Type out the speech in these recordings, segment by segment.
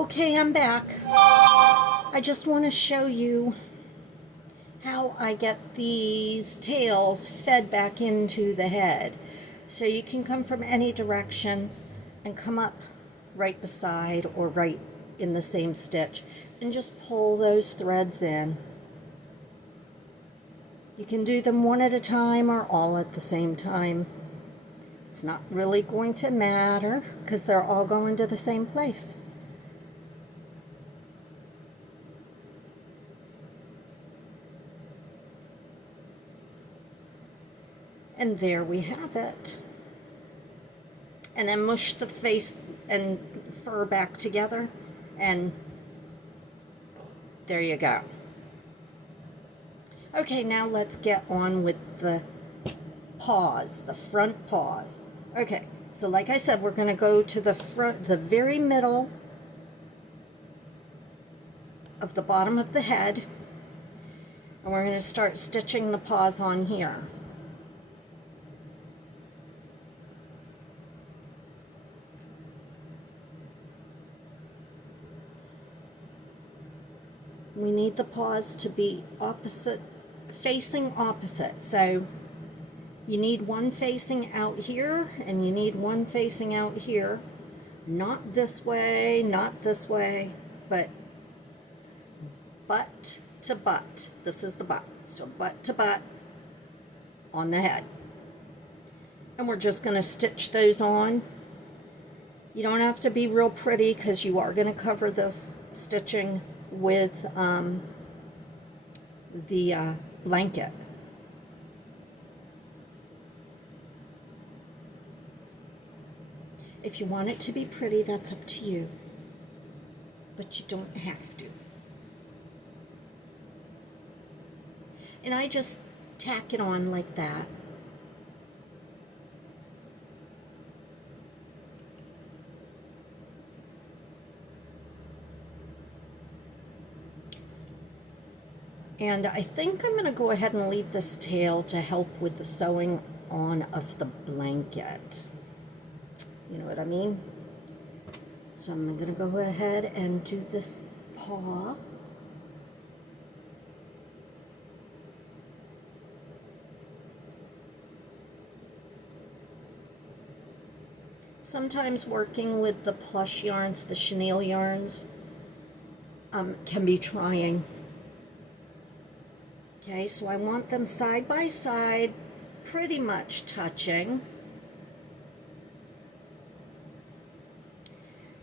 Okay, I'm back. I just want to show you how I get these tails fed back into the head. So you can come from any direction and come up right beside or right in the same stitch and just pull those threads in. You can do them one at a time or all at the same time. It's not really going to matter because they're all going to the same place. And there we have it. And then mush the face and fur back together, and there you go. Okay, now let's get on with the paws, the front paws. Okay, so like I said, we're going to go to the front, the very middle of the bottom of the head, and we're going to start stitching the paws on here. We need the paws to be opposite, facing opposite. So you need one facing out here, and you need one facing out here. Not this way, not this way, but butt to butt. This is the butt. So butt to butt on the head. And we're just going to stitch those on. You don't have to be real pretty because you are going to cover this stitching with the blanket. If you want it to be pretty, that's up to you, but you don't have to. And I just tack it on like that. And I think I'm going to go ahead and leave this tail to help with the sewing on of the blanket. You know what I mean? So I'm going to go ahead and do this paw. Sometimes working with the plush yarns, the chenille yarns, can be trying. Okay, so I want them side by side, pretty much touching.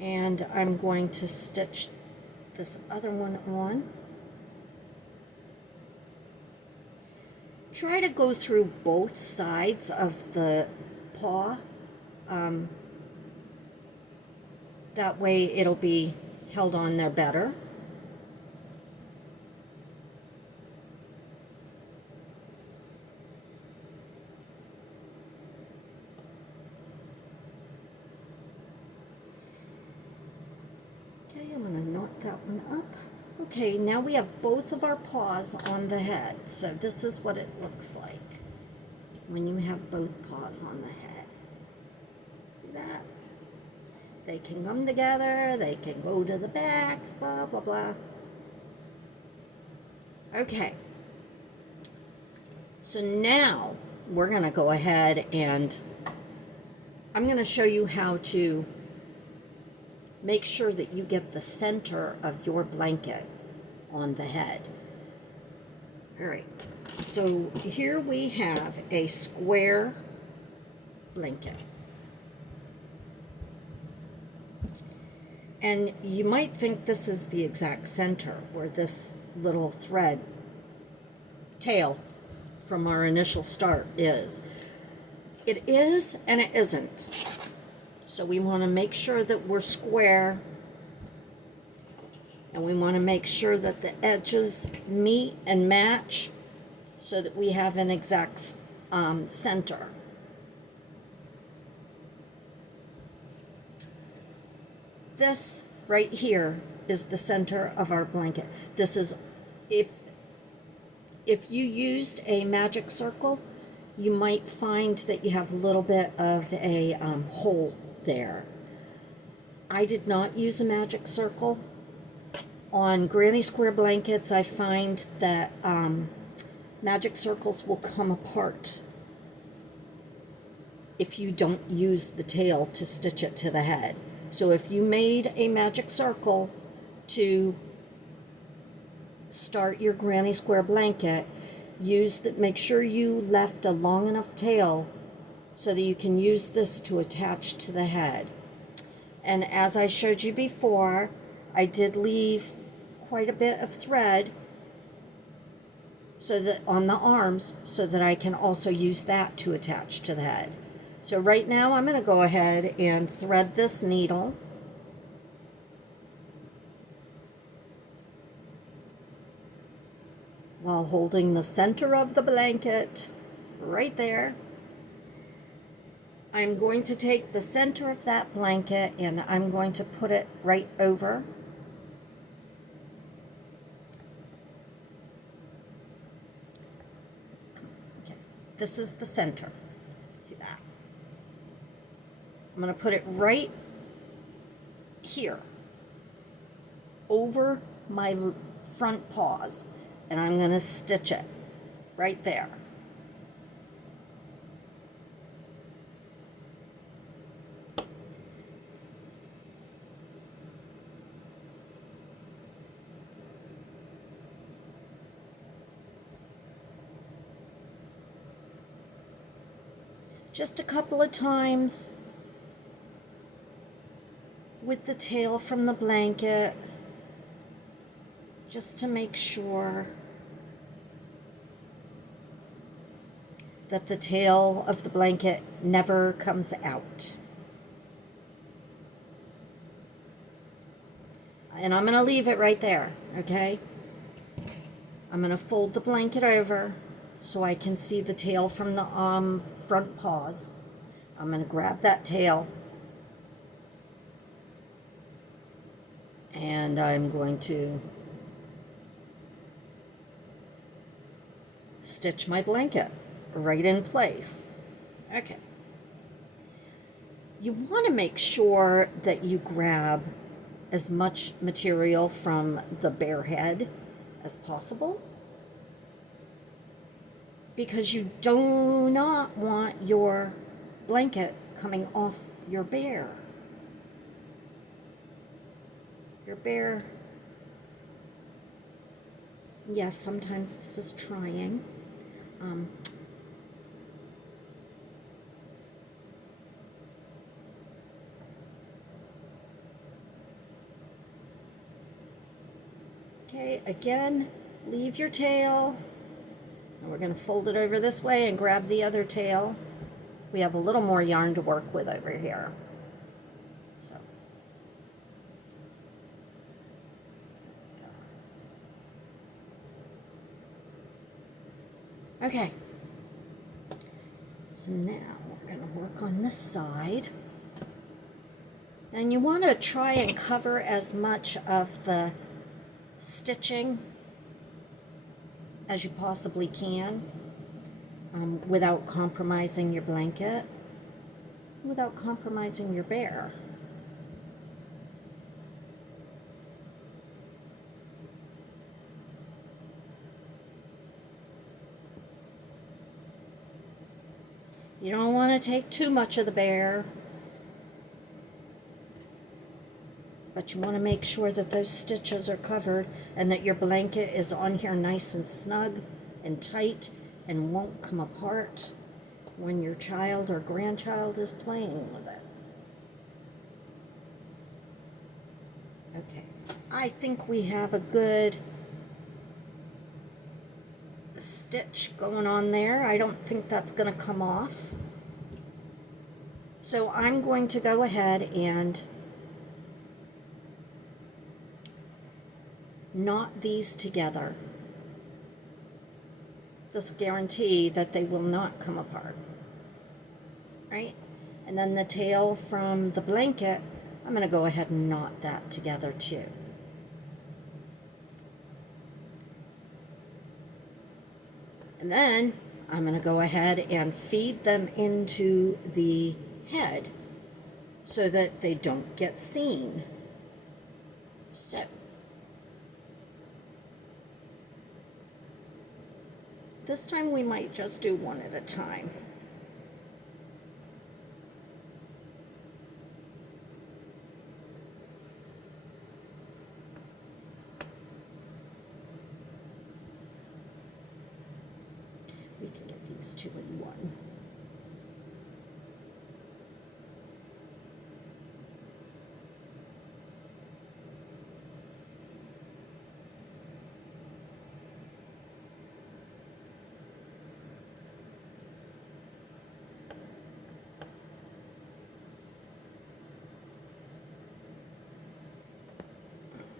And I'm going to stitch this other one on. Try to go through both sides of the paw. That way it'll be held on there better. Okay, I'm going to knot that one up. Okay, now we have both of our paws on the head. So this is what it looks like when you have both paws on the head. See that? They can come together, they can go to the back, blah, blah, blah. Okay. So now we're going to go ahead and I'm going to show you how to make sure that you get the center of your blanket on the head. All right, so here we have a square blanket. And you might think this is the exact center where this little thread tail from our initial start is. It is and it isn't. So we want to make sure that we're square, and we want to make sure that the edges meet and match so that we have an exact center. This right here is the center of our blanket. This is, if you used a magic circle, you might find that you have a little bit of a hole there. I did not use a magic circle. On granny square blankets, I find that magic circles will come apart if you don't use the tail to stitch it to the head. So if you made a magic circle to start your granny square blanket, make sure you left a long enough tail so that you can use this to attach to the head. And as I showed you before, I did leave quite a bit of thread so that on the arms, so that I can also use that to attach to the head. So right now I'm going to go ahead and thread this needle. While holding the center of the blanket right there. I'm going to take the center of that blanket and I'm going to put it right over. Okay, this is the center. See that? I'm going to put it right here over my front paws, and I'm going to stitch it right there. Just a couple of times with the tail from the blanket, just to make sure that the tail of the blanket never comes out. And I'm going to leave it right there, okay? I'm going to fold the blanket over so I can see the tail from the front paws. I'm going to grab that tail and I'm going to stitch my blanket right in place. Okay. You want to make sure that you grab as much material from the bear head as possible, because you do not want your blanket coming off your bear. Your bear, yes, sometimes this is trying. Okay, again, leave your tail. And we're going to fold it over this way and grab the other tail. We have a little more yarn to work with over here. So. Okay. So now we're going to work on this side. And you want to try and cover as much of the stitching as you possibly can, without compromising your blanket, without compromising your bear. You don't want to take too much of the bear, but you want to make sure that those stitches are covered and that your blanket is on here nice and snug and tight and won't come apart when your child or grandchild is playing with it. Okay, I think we have a good stitch going on there. I don't think that's going to come off. So I'm going to go ahead and knot these together. This will guarantee that they will not come apart. Right? And then the tail from the blanket, I'm going to go ahead and knot that together too. And then I'm going to go ahead and feed them into the head so that they don't get seen. So this time we might just do one at a time. We can get these two in one.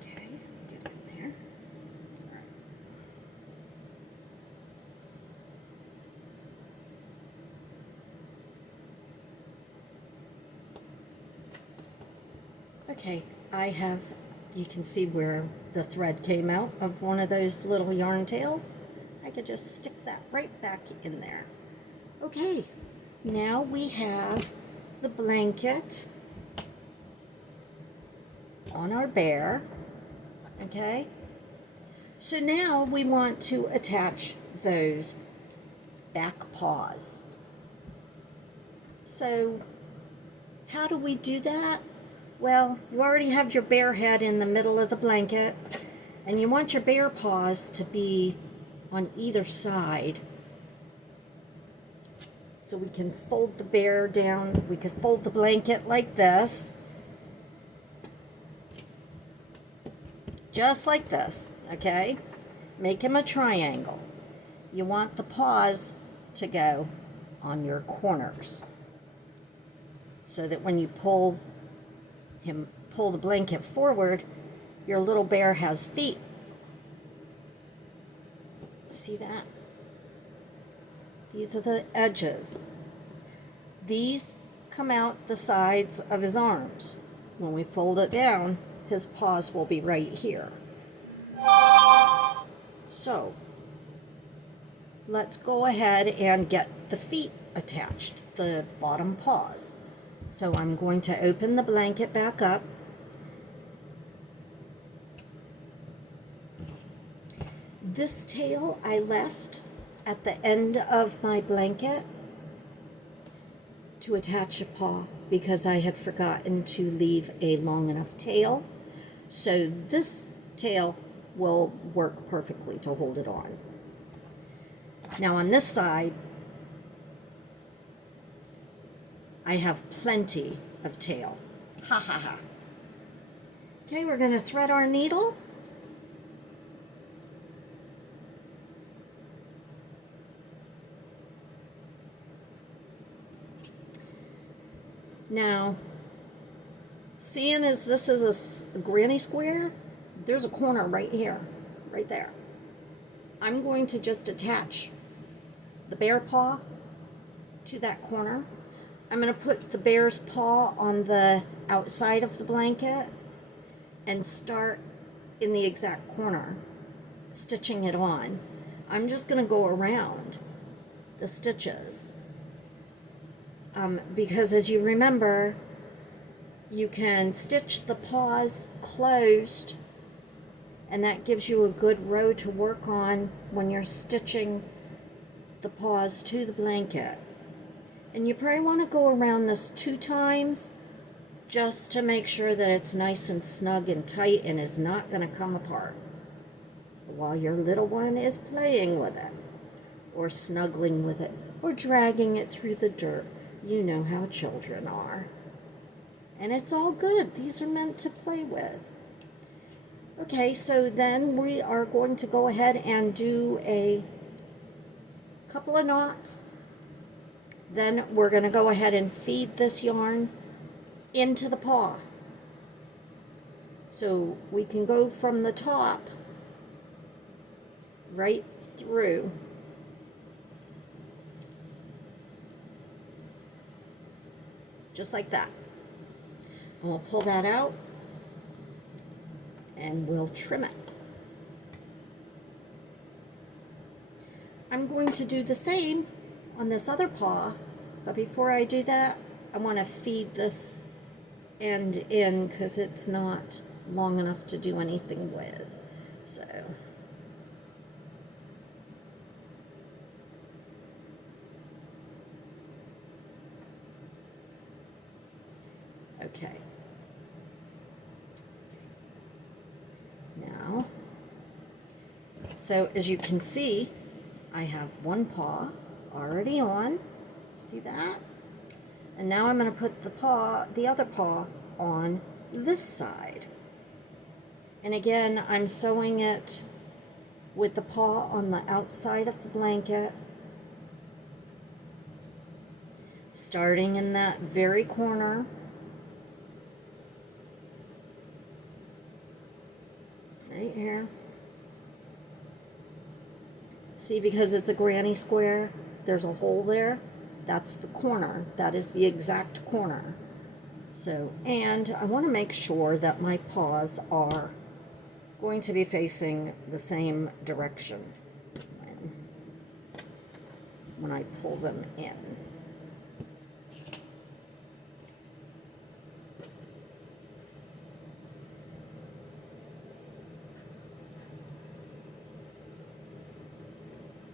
Okay, get in there. All right. Okay, you can see where the thread came out of one of those little yarn tails. I could just stick that right back in there. Okay, now we have the blanket on our bear, okay? So now we want to attach those back paws. So how do we do that? Well, you already have your bear head in the middle of the blanket, and you want your bear paws to be on either side. So we can fold the bear down. We could fold the blanket like this. Just like this, okay? Make him a triangle. You want the paws to go on your corners so that when you pull the blanket forward, your little bear has feet. See that? These are the edges. These come out the sides of his arms. When we fold it down, his paws will be right here. So, let's go ahead and get the feet attached, the bottom paws. So I'm going to open the blanket back up. This tail I left at the end of my blanket to attach a paw because I had forgotten to leave a long enough tail. So this tail will work perfectly to hold it on. Now on this side, I have plenty of tail. Ha ha ha. Okay, we're going to thread our needle. Now, seeing as this is a granny square, there's a corner right here, right there. I'm going to just attach the bear paw to that corner. I'm going to put the bear's paw on the outside of the blanket and start in the exact corner, stitching it on. I'm just going to go around the stitches. Because as you remember, you can stitch the paws closed, and that gives you a good row to work on when you're stitching the paws to the blanket. And you probably want to go around this 2 times just to make sure that it's nice and snug and tight and is not going to come apart while your little one is playing with it or snuggling with it or dragging it through the dirt. You know how children are. And it's all good. These are meant to play with. Okay, so then we are going to go ahead and do a couple of knots. Then we're going to go ahead and feed this yarn into the paw. So we can go from the top right through. Just like that. And we'll pull that out and we'll trim it. I'm going to do the same on this other paw, but before I do that, I want to feed this end in because it's not long enough to do anything with. So okay. Now, so as you can see, I have one paw already on. See that? And now I'm going to put the other paw on this side. And again, I'm sewing it with the paw on the outside of the blanket, starting in that very corner. Right here. See, because it's a granny square, there's a hole there. That's the corner. That is the exact corner. So, and I want to make sure that my paws are going to be facing the same direction when I pull them in.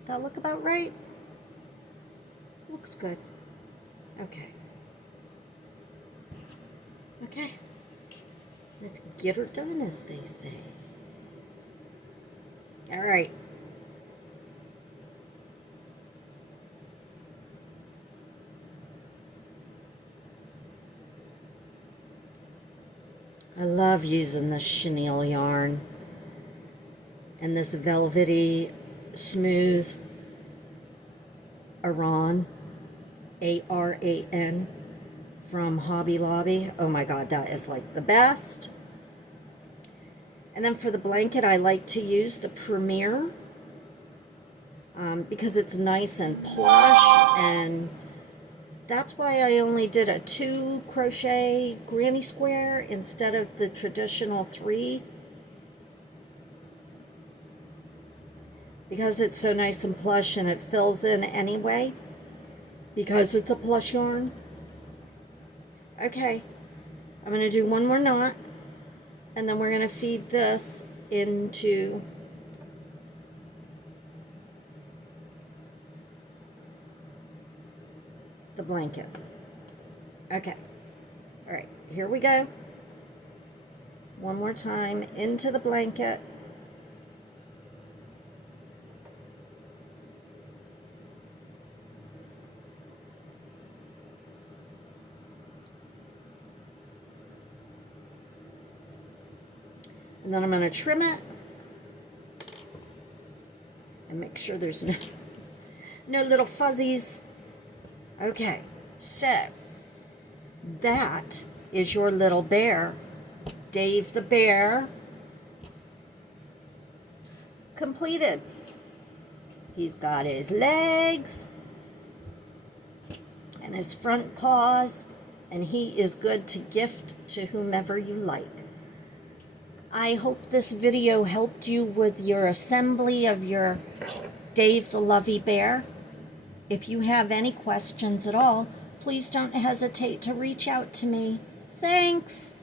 That look about right? Looks good. Okay. Okay. Let's get her done, as they say. All right. I love using this chenille yarn and this velvety, smooth Aran, A-R-A-N, from Hobby Lobby. Oh my God, that is like the best. And then for the blanket, I like to use the Premier because it's nice and plush, and that's why I only did a 2 crochet granny square instead of the traditional 3. Because it's so nice and plush and it fills in anyway. Because it's a plush yarn. Okay, I'm going to do one more knot. And then we're going to feed this into the blanket. Okay. All right, here we go. One more time into the blanket. And then I'm going to trim it and make sure there's no little fuzzies. Okay, so that is your little bear, Dave the bear, completed. He's got his legs and his front paws, and he is good to gift to whomever you like. I hope this video helped you with your assembly of your Dave the Lovey Bear. If you have any questions at all, please don't hesitate to reach out to me. Thanks!